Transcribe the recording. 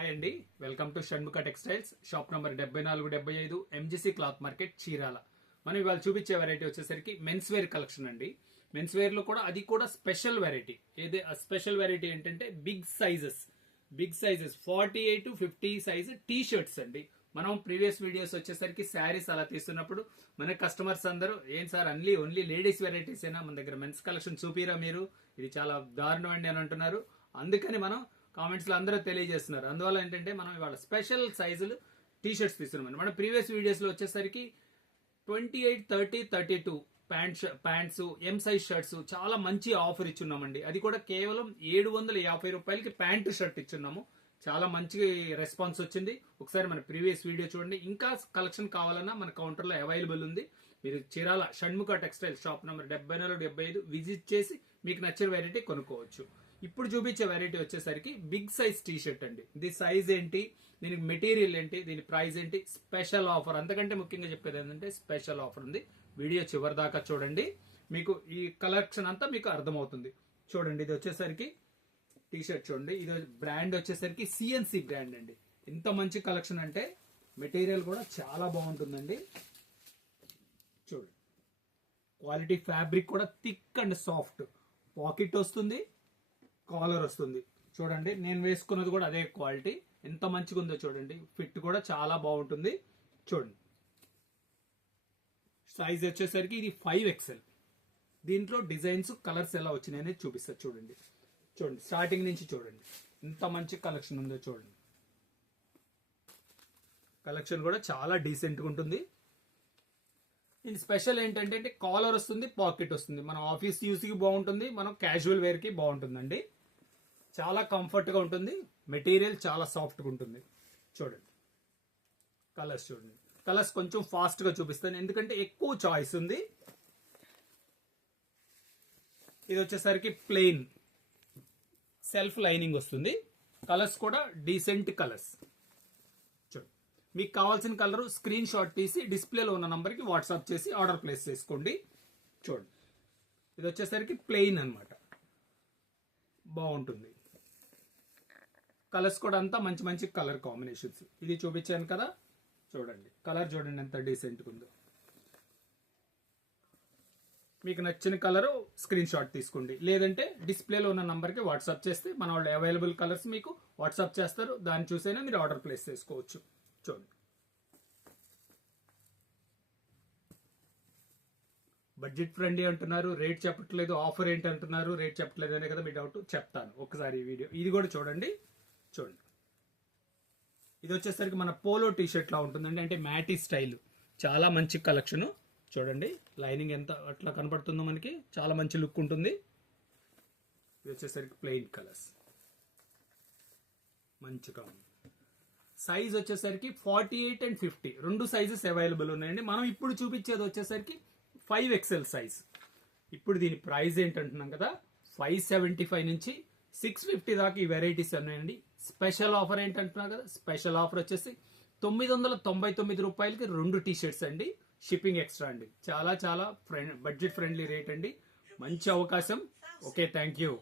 Hi అండి, welcome to Shanmukha textiles. Shop number 7475 MGC cloth market Chirala. మనం ఇవాళ చూపించే వెరైటీ వచ్చేసరికి మెన్స్ వేర్ కలెక్షన్ అండి. మెన్స్ వేర్ లో కూడా అది కూడా స్పెషల్ వెరైటీ. ఏదే స్పెషల్ వెరైటీ ఏంటంటే big sizes 48 to 50 size T shirts అండి. మనం ప్రీవియస్ వీడియోస్ వచ్చేసరికి శారీస్ అలా తీస్తున్నప్పుడు మన కస్టమర్స్ అందరూ ఏం సార్ ఓన్లీ లేడీస్ వెరైటీస్ ఏనా, మన దగ్గర మెన్స్ కలెక్షన్ చూపిరా మీరు, ఇది చాలా దారుణం అండి అని అంటున్నారు. అందుకని మనం కామెంట్స్ లో అందరూ తెలియజేస్తున్నారు. అందువల్ల ఏంటంటే మనం ఇవాళ స్పెషల్ సైజులు టీ షర్ట్స్ తీస్తున్నాం. మన ప్రీవియస్ వీడియోస్ లో వచ్చేసరికి 28, 30, 32 ప్యాంట్స్ ఎం సైజ్ షర్ట్స్ చాలా మంచి ఆఫర్ ఇచ్చున్నామండి. అది కూడా కేవలం 750 రూపాయలకి ప్యాంటు షర్ట్ ఇచ్చున్నాము. చాలా మంచి రెస్పాన్స్ వచ్చింది. ఒకసారి మన ప్రీవియస్ వీడియో చూడండి. ఇంకా కలెక్షన్ కావాలన్నా మన కౌంటర్ లో అవైలబుల్ ఉంది. మీరు Chirala Shanmukha textile shop number 7475 visit చేసి మీకు నచ్చిన వెరైటీ కొనుక్కోవచ్చు. ఇప్పుడు చూపించే వెరైటీ వచ్చేసరికి బిగ్ సైజ్ టీ షర్ట్ అండి. దీని సైజ్ ఏంటి, దీనికి మెటీరియల్ ఏంటి, దీని ప్రైస్ ఏంటి, స్పెషల్ ఆఫర్. అంతకంటే ముఖ్యంగా చెప్పేది ఏంటంటే స్పెషల్ ఆఫర్ ఉంది. వీడియో చివరి దాకా చూడండి, మీకు ఈ కలెక్షన్ అంతా మీకు అర్థమవుతుంది. చూడండి, ఇది వచ్చేసరికి టీ షర్ట్ చూడండి. ఇది బ్రాండ్ వచ్చేసరికి సిఎన్సి బ్రాండ్ అండి. ఎంత మంచి కలెక్షన్ అంటే మెటీరియల్ కూడా చాలా బాగుంటుందండి. చూడండి, క్వాలిటీ ఫ్యాబ్రిక్ కూడా థిక్ అండ్ సాఫ్ట్, పాకెట్ వస్తుంది, కాలర్ వస్తుంది. చూడండి, నేను వేసుకున్నది కూడా అదే క్వాలిటీ. ఎంత మంచిగా ఉందో చూడండి. ఫిట్ కూడా చాలా బాగుంటుంది. చూడండి, సైజ్ వచ్చేసరికి ఇది 5XL. దీంట్లో డిజైన్స్ కలర్స్ ఎలా వచ్చినాయని చూపిస్తారు. చూడండి స్టార్టింగ్ నుంచి చూడండి ఎంత మంచి కలెక్షన్ ఉందో చూడండి. కలెక్షన్ కూడా చాలా డీసెంట్గా ఉంటుంది. ఇది స్పెషల్ ఏంటంటే కాలర్ వస్తుంది, పాకెట్ వస్తుంది. మన ఆఫీస్ యూస్ కి బాగుంటుంది, మనం క్యాజువల్ వేర్ కి బాగుంటుందండి. చాలా కంఫర్ట్ గా ఉంటుంది. మెటీరియల్ చాలా సాఫ్ట్ గా ఉంటుంది. చూడండి కలర్స్, చూడండి కలర్స్ కొంచెం ఫాస్ట్ గా చూపిస్తాను ఎందుకంటే ఎక్కువ చాయిస్ ఉంది. ఇది వచ్చేసరికి ప్లెయిన్ సెల్ఫ్ లైనింగ్ వస్తుంది. కలర్స్ కూడా డీసెంట్ కలర్స్. చూడండి, మీకు కావాల్సిన కలర్ స్క్రీన్ షాట్ తీసి డిస్ప్లేలో ఉన్న నంబర్ కి వాట్సాప్ చేసి ఆర్డర్ ప్లేస్ చేసుకోండి. చూడండి, ఇది వచ్చేసరికి ప్లెయిన్ అన్నమాట, బాగుంటుంది. కలర్స్ కూడా అంతా మంచి మంచి కలర్ కాంబినేషన్స్. ఇది చూపించాను కదా, చూడండి కలర్ చూడండి ఎంత డీసెంట్గా ఉందో. మీకు నచ్చిన కలర్ స్క్రీన్ షాట్ తీసుకోండి, లేదంటే డిస్ప్లేలో ఉన్న నంబర్కి వాట్సాప్ చేస్తే మన వాళ్ళు అవైలబుల్ కలర్స్ మీకు వాట్సాప్ చేస్తారు. దాన్ని చూసైనా మీరు ఆర్డర్ ప్లేస్ చేసుకోవచ్చు. చూడండి, బడ్జెట్ ఫ్రెండ్లీ అంటున్నారు, రేట్ చెప్పట్లేదు. ఆఫర్ ఏంటి అంటున్నారు, రేట్ చెప్పట్లేదు అనే కదా మీ డౌట్. చెప్తాను ఒకసారి ఈ వీడియో. ఇది కూడా చూడండి. చూడండి, ఇది వచ్చేసరికి మన పోలో టీ షర్ట్ లా ఉంటుందండి, అంటే మ్యాటీ స్టైల్. చాలా మంచి కలెక్షన్. చూడండి, లైనింగ్ ఎంత అట్లా కనపడుతుందో మనకి, చాలా మంచి లుక్ ఉంటుంది. ఇది వచ్చేసరికి ప్లెయిన్ కలర్స్, మంచిగా ఉంది. సైజ్ వచ్చేసరికి 48 and 50 రెండు సైజెస్ అవైలబుల్ ఉన్నాయండి. మనం ఇప్పుడు చూపించేది వచ్చేసరికి 5XL సైజ్. ఇప్పుడు దీని ప్రైస్ ఏంటంటున్నాం కదా, 575 నుంచి 650 దాకా ఈ వెరైటీస్ ఉన్నాయండి. స్పెషల్ ఆఫర్ ఏంటంటున్నారు కదా, స్పెషల్ ఆఫర్ వచ్చేసి 999 రూపాయలకి 2 టీ షర్ట్స్ అండి. షిప్పింగ్ ఎక్స్ట్రా అండి. చాలా చాలా బడ్జెట్ ఫ్రెండ్లీ రేట్ అండి. మంచి అవకాశం. Okay, thank you.